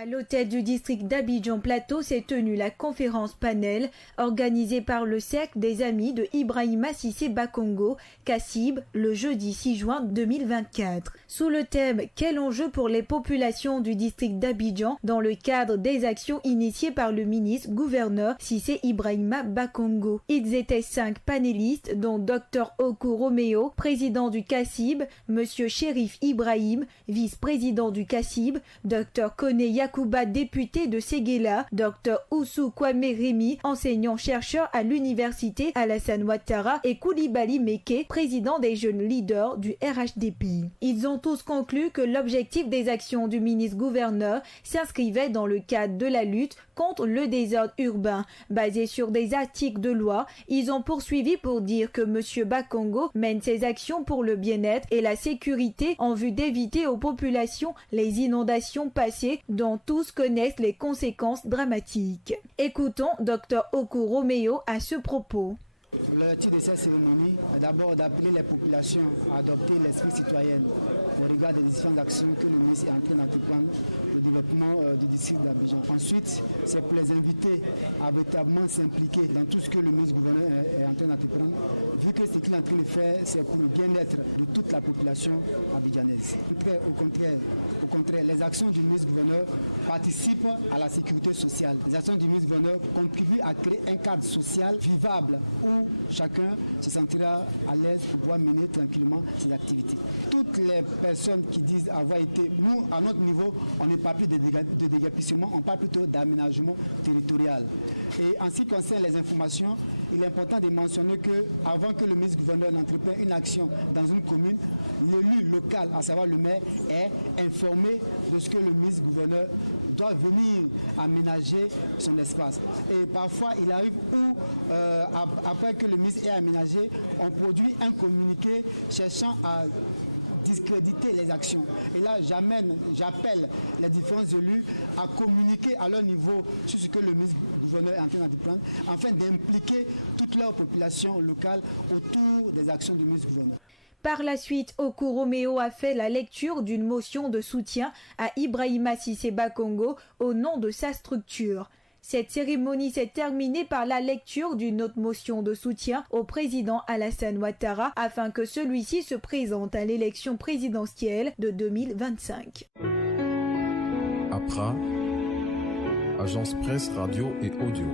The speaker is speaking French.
À l'hôtel du district d'Abidjan-Plateau s'est tenue la conférence panel organisée par le Cercle des Amis de Ibrahima Cissé Bakongo, CACIB, le jeudi 6 juin 2024. Sous le thème « Quel enjeu pour les populations du district d'Abidjan ?» dans le cadre des actions initiées par le ministre-gouverneur Cissé Ibrahima Bakongo. Ils étaient 5 panélistes dont Dr Oku Romeo, président du CACIB, M. Chérif Ibrahim, vice-président du CACIB, Dr Kone Yakuba, député de Séguéla, Dr Oussou Kwame Rémi, enseignant-chercheur à l'université Alassane Ouattara et Koulibaly Meke, président des jeunes leaders du RHDP. Ils ont tous conclu que l'objectif des actions du ministre-gouverneur s'inscrivait dans le cadre de la lutte contre le désordre urbain. Basé sur des articles de loi, ils ont poursuivi pour dire que M. Bakongo mène ses actions pour le bien-être et la sécurité en vue d'éviter aux populations les inondations passées dont tous connaissent les conséquences dramatiques. Écoutons Dr Oku Romeo à ce propos. Le titre de cette cérémonie est d'abord d'appeler les populations à adopter l'esprit citoyen au regard des différentes actions que le ministre est en train d'entreprendre pour le développement du district d'Abidjan. Ensuite, c'est pour les inviter à véritablement s'impliquer dans tout ce que le ministre-gouverneur est en train d'entreprendre, vu que ce qu'il est en train de faire, c'est pour le bien-être de toute la population abidjanaise. Au contraire, les actions du ministre-gouverneur participent à la sécurité sociale. Les actions du ministre-gouverneur contribuent à créer un cadre social vivable où chacun se sentira à l'aise pour pouvoir mener tranquillement ses activités. Toutes les personnes qui disent avoir été, nous, à notre niveau, on ne parle plus de déguerpissement, on parle plutôt d'aménagement territorial. Et en ce qui concerne les informations, il est important de mentionner qu'avant que le ministre-gouverneur n'entreprenne une action dans une commune, l'élu local, à savoir le maire, est informé de ce que le ministre-gouverneur doit venir aménager son espace. Et parfois, il arrive où, après que le ministre ait aménagé, on produit un communiqué cherchant à discréditer les actions. Et là, j'appelle les différents élus à communiquer à leur niveau sur ce que le ministre-gouverneur est en train de prendre, afin d'impliquer toute leur population locale autour des actions du ministre-gouverneur. Par la suite, Oku Romeo a fait la lecture d'une motion de soutien à Ibrahima Cissé Bakongo au nom de sa structure. Cette cérémonie s'est terminée par la lecture d'une autre motion de soutien au président Alassane Ouattara afin que celui-ci se présente à l'élection présidentielle de 2025. APRA, Agence Presse, Radio et Audio.